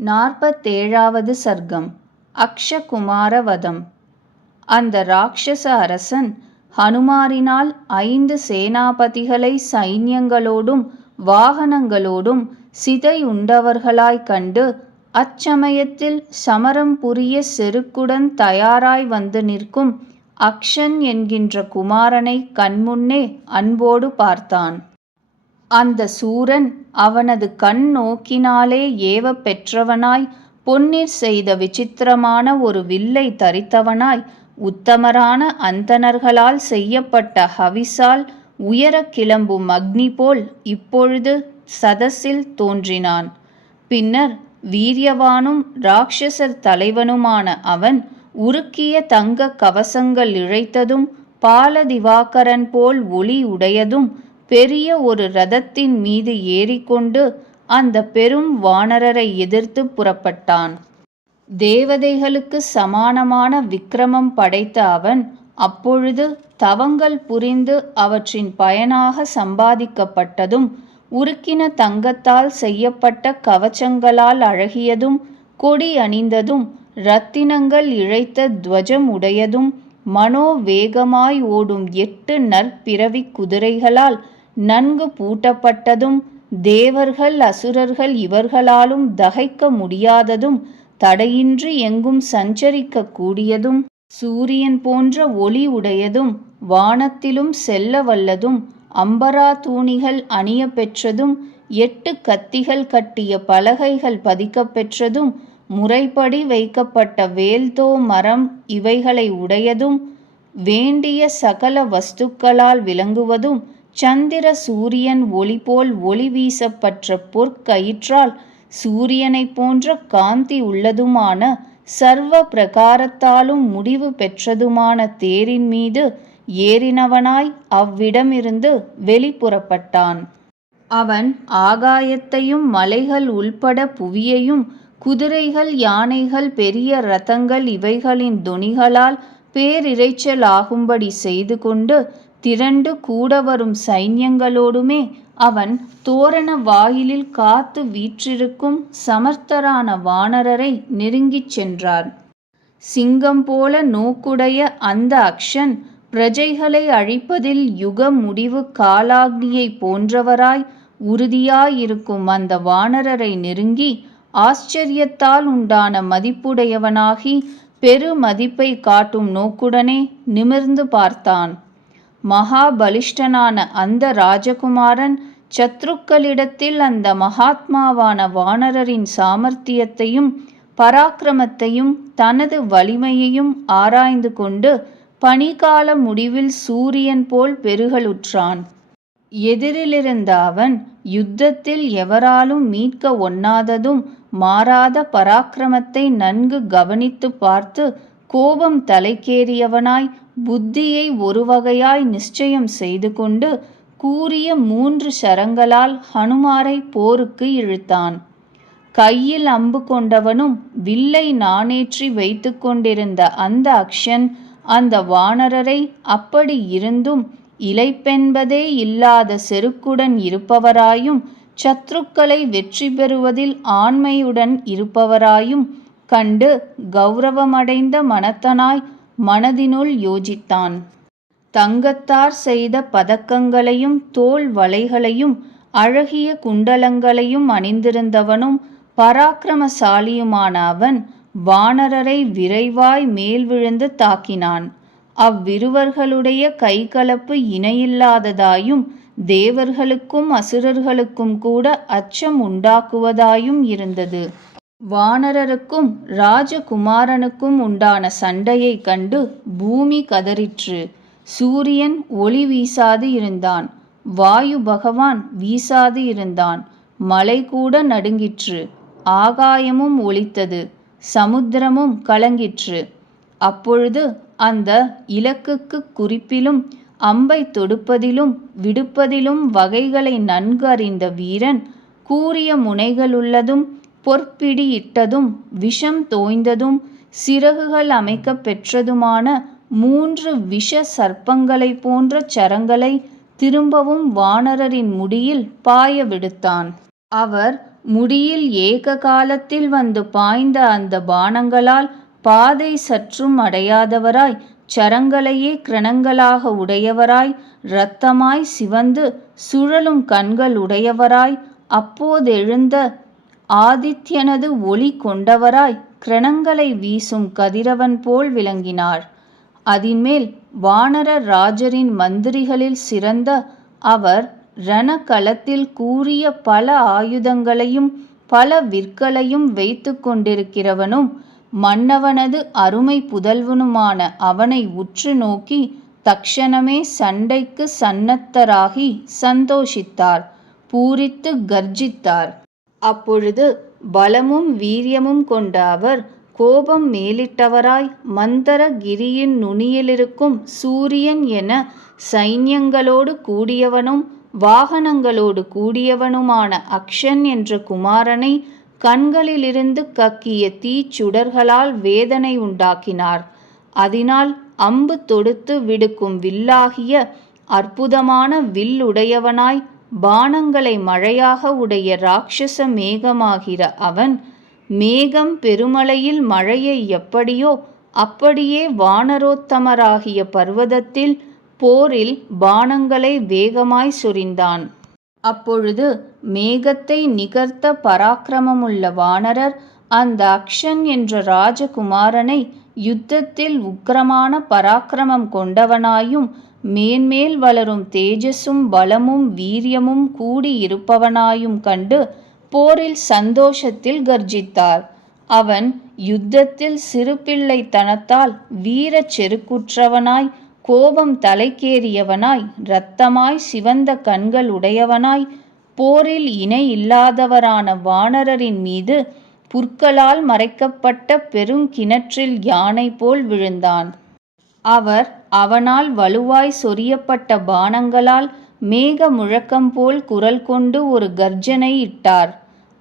47வது சர்க்கம். அக்ஷகுமார வதம். அந்த இராட்சச அரசன் ஹனுமாரினால் 5 சேனாபதிகளை சைன்யங்களோடும் வாகனங்களோடும் சிதையுண்டவர்களாய்க் கண்டு அச்சமயத்தில் சமரம் புரிய செருக்குடன் தயாராய் வந்து நிற்கும் அக்ஷன் என்கின்ற குமாரனை கண்முன்னே அன்போடு பார்த்தான். அந்த சூரன் அவனது கண் நோக்கினாலே ஏவப் பெற்றவனாய், பொன்னிற் செய்த விசித்திரமான ஒரு வில்லை தரித்தவனாய், உத்தமரான அந்தணர்களால் செய்யப்பட்ட ஹவிஸால் உயரக் கிளம்பும் அக்னி போல் இப்பொழுது சதஸில் தோன்றினான். பின்னர் வீரியவானும் இராட்சசர் தலைவனுமான அவன் உருக்கிய தங்கக் கவசங்கள் இழைத்ததும் பாலதிவாகரன் போல் ஒளி உடையதும் பெரிய ஒரு இரதத்தின் மீது ஏறிக்கொண்டு அந்த பெரும் வானரரை எதிர்த்து புறப்பட்டான். தேவதைகளுக்கு சமானமான விக்கிரமம் படைத்த அவன் அப்பொழுது தவங்கள் புரிந்து அவற்றின் பயனாக சம்பாதிக்கப்பட்டதும் உருக்கின தங்கத்தால் செய்யப்பட்ட கவச்சங்களால் அழகியதும் கொடி அணிந்ததும் இரத்தினங்கள் இழைத்த துவஜம் உடையதும் மனோவேகமாய் ஓடும் 8 நற்பிறவிக் குதிரைகளால் நன்கு பூட்டப்பட்டதும் தேவர்கள் அசுரர்கள் இவர்களாலும் தகைக்க முடியாததும் தடையின்றி எங்கும் சஞ்சரிக்க கூடியதும் சூரியன் போன்ற ஒளி உடையதும் வானத்திலும் செல்ல வல்லதும் அம்பரா தூணிகள் அணிய பெற்றதும் 8 கத்திகள் கட்டிய பலகைகள் பதிக்கப் பெற்றதும் முறைப்படி வைக்கப்பட்ட வேல்தோ மரம் இவைகளை உடையதும் வேண்டிய சகல வஸ்துக்களால் விளங்குவதும் சந்திர சூரியன் ஒளி போல் ஒளி வீசப்பட்ட பொற்கயிற்றால் சூரியனைப் போன்ற காந்தி உள்ளதுமான சர்வ பிரகாரத்தாலும் முடிவு பெற்றதுமான தேரின் மீது ஏறினவனாய் அவ்விடமிருந்து வெளிப்புறப்பட்டான். அவன் ஆகாயத்தையும் மலைகள் உள்பட புவியையும் குதிரைகள் யானைகள் பெரிய இரதங்கள் இவைகளின் தொனிகளால் பேரிரைச்சல் ஆகும்படி செய்து கொண்டு திரண்டு கூட வரும் சைன்யங்களோடுமே அவன் தோரண வாயிலில் காத்து வீற்றிருக்கும் சமர்த்தரான வானரரை நெருங்கிச் சென்றான். சிங்கம் போல நோக்குடைய அந்த அக்ஷன் பிரஜைகளை அழிப்பதில் யுக முடிவு காலாக்னியை போன்றவராய் உறுதியாயிருக்கும் அந்த வானரரை நெருங்கி ஆச்சரியத்தால் உண்டான மதிப்புடையவனாகி பெருமதிப்பை காட்டும் நோக்குடனே நிமிர்ந்து பார்த்தான். மகாபலிஷ்டனான அந்த ராஜகுமாரன் சத்ருக்களிடத்தில் அந்த மகாத்மாவான வானரரின் சாமர்த்தியத்தையும் பராக்கிரமத்தையும் தனது வலிமையையும் ஆராய்ந்து கொண்டு பனிகால முடிவில் சூரியன் போல் பெருகலுற்றான். எதிரிலிருந்த அவன் யுத்தத்தில் எவராலும் மீட்க ஒண்ணாததும் மாறாத பராக்கிரமத்தை நன்கு கவனித்து பார்த்து கோபம் தலைக்கேறியவனாய் புத்தியை ஒரு வகையாய் நிச்சயம் செய்து கொண்டு கூரிய 3 சரங்களால் ஹனுமாரை போருக்கு இழுத்தான். கையில் அம்பு கொண்டவனும் வில்லை நாணேற்றி வைத்து கொண்டிருந்த அந்த அக்ஷன் அந்த வானரரை அப்படி இருந்தும் இளைப்பென்பதே இல்லாத செருக்குடன் இருப்பவராயும் சத்ருக்களை வெற்றி பெறுவதில் ஆண்மையுடன் இருப்பவராயும் கண்டு கௌரவமடைந்த மனத்தனாய் மனதினுள் யோசித்தான். தங்கத்தார் செய்த பதக்கங்களையும் தோள் வளைகளையும் அழகிய குண்டலங்களையும் அணிந்திருந்தவனும் பராக்கிரமசாலியுமான அவன் வானரரை விரைவாய் மேல் விழுந்து தாக்கினான். அவ்விருவர்களுடைய கைகலப்பு இணையில்லாததாயும் தேவர்களுக்கும் அசுரர்களுக்கும் கூட அச்சம் உண்டாக்குவதாயும் இருந்தது. வானரருக்கும் ராஜகுமாரனுக்கும் உண்டான சண்டையைக் கண்டு பூமி கதறிற்று. சூரியன் ஒளி வீசாது இருந்தான். வாயு பகவான் வீசாது இருந்தான். மலை கூட நடுங்கிற்று. ஆகாயமும் ஒலித்தது. சமுத்திரமும் கலங்கிற்று. அப்பொழுது அந்த இலக்குக்கு குறிப்பிலும் அம்பை தொடுப்பதிலும் விடுப்பதிலும் வகைகளை நன்கு அறிந்த வீரன் கூரிய முனைகளுள்ளதும் பொற்பிடி இட்டதும் விஷம் தோய்ந்ததும் சிறகுகள் அமைக்கப் பெற்றதுமான 3 விஷ சர்ப்பங்களைப் போன்ற சரங்களை திரும்பவும் வானரரின் முடியில் பாய விடுத்தான். அவர் முடியில் ஏக காலத்தில் வந்து பாய்ந்த அந்த பாணங்களால் பாதை சற்றும் அடையாதவராய், சரங்களையே கிரணங்களாக உடையவராய், இரத்தமாய் சிவந்து சுழலும் கண்கள் உடையவராய், அப்போதெழுந்த ஆதித்யனது ஒளி கொண்டவராய், கிரணங்களை வீசும் கதிரவன் போல் விளங்கினார். அதின்மேல் வானர ராஜரின் மந்திரிகளில் சிறந்த அவர் ரணகளத்தில் கூறிய பல ஆயுதங்களையும் பல விற்களையும் வைத்து கொண்டிருக்கிறவனும் மன்னவனது அருமை புதல்வனுமான அவனை உற்று நோக்கி தக்ஷணமே சண்டைக்கு சன்னத்தராகி சந்தோஷித்தார், பூரித்து கர்ஜித்தார். அப்பொழுது பலமும் வீரியமும் கொண்ட அவர் கோபம் மேலிட்டவராய், மந்தரகிரியின் நுனியிலிருக்கும் சூரியன் என சைன்யங்களோடு கூடியவனும் வாகனங்களோடு கூடியவனுமான அக்ஷன் என்ற குமாரனை கண்களிலிருந்து கக்கிய தீச்சுடர்களால் வேதனை உண்டாக்கினார். அதனால் அம்பு தொடுத்து விடுக்கும் வில்லாகிய அற்புதமான வில்லுடையவனாய், பாணங்களை மழையாக உடைய ராட்சச மேகமாகிற அவன், மேகம் பெருமழையில் மழையை எப்படியோ அப்படியே வானரோத்தமராகிய பர்வதத்தில் போரில் பாணங்களை வேகமாய் சொரிந்தான். அப்பொழுது மேகத்தை நிகர்த்த பராக்கிரமமுள்ள வானரர் அந்த அக்ஷன் என்ற ராஜகுமாரனை யுத்தத்தில் உக்கிரமான பராக்கிரமம் கொண்டவனாயும் மேன்மேல் வளரும் தேஜஸும் பலமும் வீரியமும் கூடியிருப்பவனாயும் கண்டு போரில் சந்தோஷத்தில் கர்ஜித்தார். அவன் யுத்தத்தில் சிறுபிள்ளைத்தனத்தால் வீரச் செருக்குற்றவனாய், கோபம் தலைக்கேறியவனாய், இரத்தமாய் சிவந்த கண்கள் உடையவனாய், போரில் இணை இல்லாதவரான வானரரின் மீது புற்களால் மறைக்கப்பட்ட பெருங்கிணற்றில் யானை போல் விழுந்தான். அவர் அவனால் வலுவாய் சொரியப்பட்ட பாணங்களால் மேக முழக்கம் போல் குரல் கொண்டு ஒரு கர்ஜனை இட்டார்.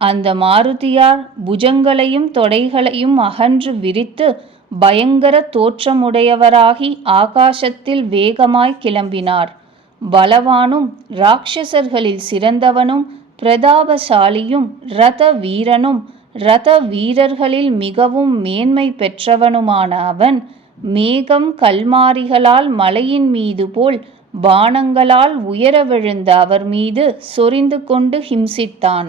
அந்த மாருதியார் புஜங்களையும் தொடைகளையும் அகன்று விரித்து பயங்கர தோற்றமுடையவராகி ஆகாசத்தில் வேகமாய் கிளம்பினார். பலவானும் ராட்சசர்களில் சிறந்தவனும் பிரதாபசாலியும் இரத வீரனும் இரத வீரர்களில் மிகவும் மேன்மை பெற்றவனுமான அவன் மேகம் கல்மாரிகளால் மலையின் மீது போல் பாணங்களால் உயர விழுந்த அவர் மீது சொரிந்து கொண்டு ஹிம்சித்தான்.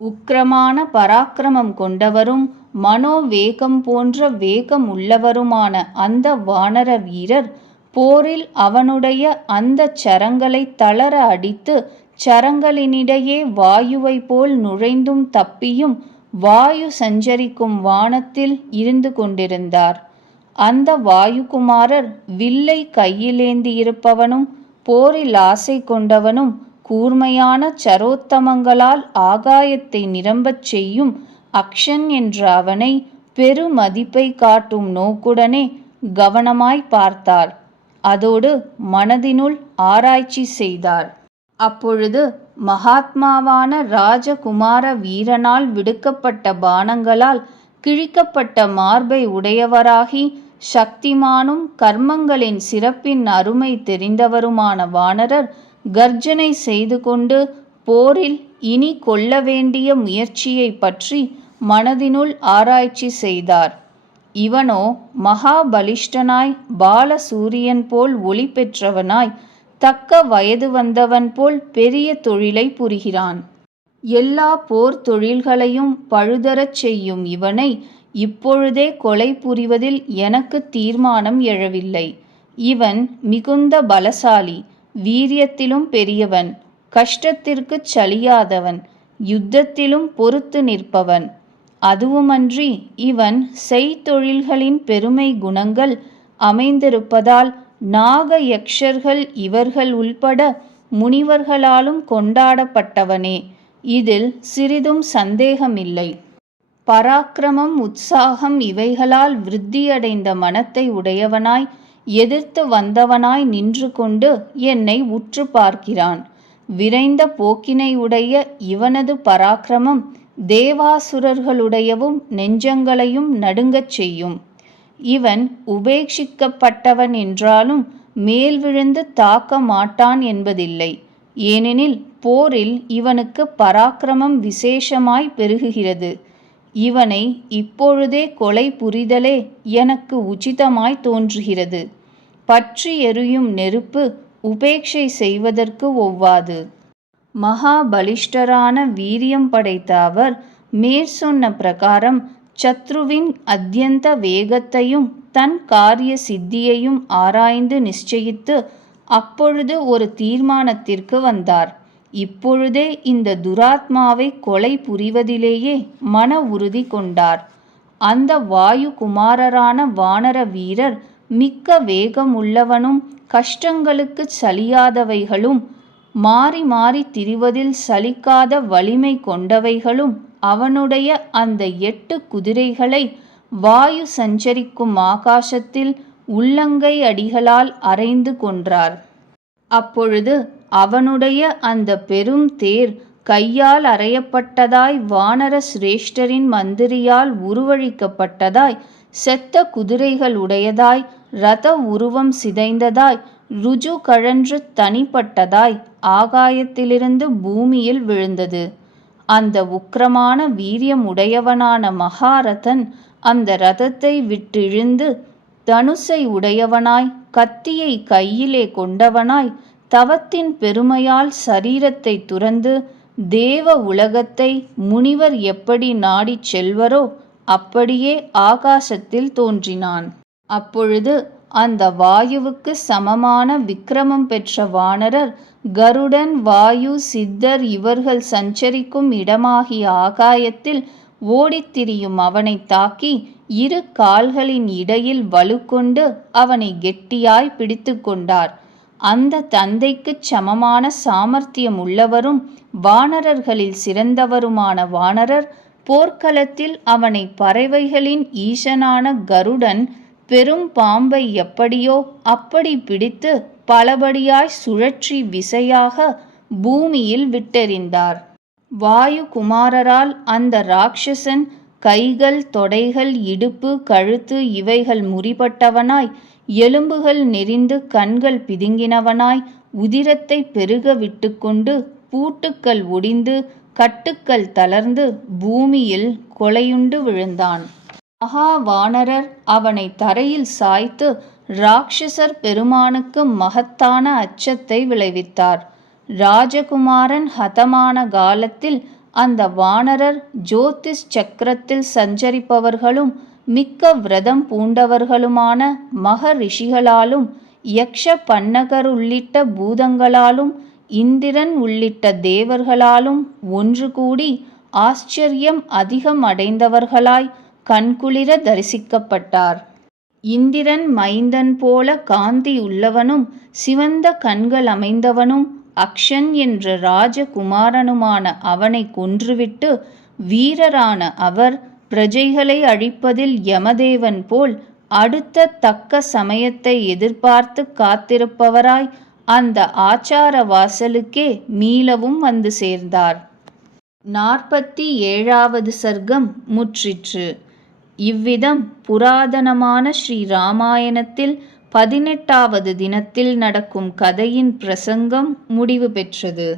உக்கிரமான பராக்கிரமம் கொண்டவரும் மனோவேகம் போன்ற வேகம் உள்ளவருமான அந்த வானர வீரர் போரில் அவனுடைய அந்த சரங்களை தளர அடித்து சரங்களினிடையே வாயுவை போல் நுழைந்தும் தப்பியும் வாயு சஞ்சரிக்கும் வானத்தில் இருந்து கொண்டிருந்தார். அந்த வாயுகுமாரர் வில்லை கையிலேந்தியிருப்பவனும் போரில் ஆசை கொண்டவனும் கூர்மையான சரோத்தமங்களால் ஆகாயத்தை நிரம்பச் செய்யும் அக்ஷன் என்ற அவனை பெருமதிப்பை காட்டும் நோக்குடனே கவனமாய் பார்த்தார். அதோடு மனதினுள் ஆராய்ச்சி செய்தார். அப்பொழுது மகாத்மாவான ராஜகுமார வீரனால் விடுக்கப்பட்ட பாணங்களால் கிழிக்கப்பட்ட மார்பை உடையவராகி சக்திமானும் கர்மங்களின் சிறப்பின் அருமை தெரிந்தவருமான வானரர் கர்ஜனை செய்து கொண்டு போரில் இனி கொள்ள வேண்டிய முயற்சியை பற்றி மனதினுள் ஆராய்ச்சி செய்தார். இவனோ மகாபலிஷ்டனாய், பாலசூரியன் போல் ஒளி பெற்றவனாய், தக்க வயது வந்தவன் போல் பெரிய தொழிலை புரிகிறான். எல்லா போர் தொழில்களையும் பழுதரச் செய்யும் இவனை இப்பொழுதே கொலை புரிவதில் எனக்கு தீர்மானம் எழவில்லை. இவன் மிகுந்த பலசாலி, வீரியத்திலும் பெரியவன், கஷ்டத்திற்குச் சலியாதவன், யுத்தத்திலும் பொறுத்து நிற்பவன். அதுவுமன்றி இவன் செய்தொழில்களின் பெருமை குணங்கள் அமைந்திருப்பதால் நாக யக்ஷர்கள் இவர்கள் உள்பட முனிவர்களாலும் கொண்டாடப்பட்டவனே. இதில் சிறிதும் சந்தேகமில்லை. பராக்கிரமம், உற்சாகம் இவைகளால் விருத்தியடைந்த மனத்தை உடையவனாய், எதிர்த்து வந்தவனாய் நின்று கொண்டு என்னை உற்று பார்க்கிறான். விரைந்த போக்கினை உடைய இவனது பராக்கிரமம் தேவாசுரர்களுடையவும் நெஞ்சங்களையும் நடுங்கச் செய்யும். இவன் உபேட்சிக்கப்பட்டவன் என்றாலும் மேல் விழுந்து தாக்க மாட்டான் என்பதில்லை. ஏனெனில் போரில் இவனுக்கு பராக்கிரமம் விசேஷமாய் பெருகுகிறது. இவனை இப்பொழுதே கொலை புரிதலே எனக்கு உச்சிதமாய் தோன்றுகிறது. பற்றி எரியும் நெருப்பு உபேட்சை செய்வதற்கு ஒவ்வாது. மகா பலிஷ்டரான வீரியம் படைத்த அவர் மேற்சொன்ன பிரகாரம் சத்ருவின் அத்யந்த வேகத்தையும் தன் காரிய சித்தியையும் ஆராய்ந்து நிச்சயித்து அப்பொழுது ஒரு தீர்மானத்திற்கு வந்தார். இப்பொழுதே இந்த துராத்மாவை கொலை புரிவதிலேயே மன உறுதி கொண்டார். அந்த வாயு குமாரரான வானர வீரர் மிக்க வேகம் உள்ளவனும் கஷ்டங்களுக்கு சலியாதவைகளும் மாறி மாறி திரிவதில் சலிக்காத வலிமை கொண்டவைகளும் அவனுடைய அந்த 8 குதிரைகளை வாயு சஞ்சரிக்கும் ஆகாசத்தில் உள்ளங்கை அடிகளால் அறைந்து கொன்றார். அப்பொழுது அவனுடைய அந்த பெரும் தேர் கையால் அறையப்பட்டதாய் வானர சிரேஷ்டரின் மந்திரியால் உருவழிக்கப்பட்டதாய் செத்த குதிரைகள் உடையதாய் இரத உருவம் சிதைந்ததாய் ருஜு கழன்று தனிப்பட்டதாய் ஆகாயத்திலிருந்து பூமியில் விழுந்தது. அந்த உக்கிரமான வீரியம் உடையவனான மகாரதன் அந்த இரதத்தை விட்டிழுந்து தனுசை உடையவனாய் கத்தியை கையிலே கொண்டவனாய் தவத்தின் பெருமையால் சரீரத்தை துறந்து தேவ உலகத்தை முனிவர் எப்படி நாடிச் செல்வரோ அப்படியே ஆகாசத்தில் தோன்றினான். அப்பொழுது அந்த வாயுவுக்கு சமமான விக்கிரமம் பெற்ற வானரர் கருடன், வாயு, சித்தர் இவர்கள் சஞ்சரிக்கும் இடமாகிய ஆகாயத்தில் ஓடித்திரியும் அவனை தாக்கி 2 கால்களின் இடையில் வலுக்கொண்டு அவனை கெட்டியாய் பிடித்து கொண்டார். அந்த தந்தைக்குச் சமமான சாமர்த்தியம் உள்ளவரும் வானரர்களில் சிறந்தவருமான வானரர் போர்க்களத்தில் அவனை பறவைகளின் ஈசனான கருடன் பெரும் பாம்பை எப்படியோ அப்படி பிடித்து பலபடியாய் சுழற்றி விசையாக பூமியில் விட்டெறிந்தார். வாயு குமாரரால் அந்த ராட்சசன் கைகள், தொடைகள், இடுப்பு, கழுத்து இவைகள் முறிபட்டவனாய், எலும்புகள் நெரிந்து கண்கள் பிதுங்கினவனாய், உதிரத்தை பெருக விட்டுக்கொண்டு பூட்டுக்கள் ஒடிந்து கட்டுக்கள் தளர்ந்து பூமியில் கொலையுண்டு விழுந்தான். மகாவானரர் அவனை தரையில் சாய்த்து ராட்சசர் பெருமானுக்கு மகத்தான அச்சத்தை விளைவித்தார். ராஜகுமாரன் ஹதமான காலத்தில் அந்த வானரர் ஜோதிஷ் சக்கரத்தில் சஞ்சரிப்பவர்களும் மிக்க விரதம் பூண்டவர்களுமான மகரிஷிகளாலும் யக்ஷ பன்னகர் உள்ளிட்ட பூதங்களாலும் இந்திரன் உள்ளிட்ட தேவர்களாலும் ஒன்று கூடி ஆச்சரியம் அதிகம் அடைந்தவர்களாய் கண்குளிர தரிசிக்கப்பட்டார். இந்திரன் மைந்தன் போல காந்தி உள்ளவனும் சிவந்த கண்கள் அமைந்தவனும் அக்ஷன் என்ற ராஜகுமாரனுமான அவனை கொன்றுவிட்டு வீரரான அவர் பிரஜைகளை அழிப்பதில் யமதேவன் போல் அடுத்த தக்க சமயத்தை எதிர்பார்த்து காத்திருப்பவராய் அந்த ஆச்சார வாசலுக்கே மீளவும் வந்து சேர்ந்தார். 47வது சர்க்கம் முற்றிற்று. இவ்விதம் புராதனமான ஸ்ரீ ராமாயணத்தில் 18வது தினத்தில் நடக்கும் கதையின் பிரசங்கம் முடிவு பெற்றது.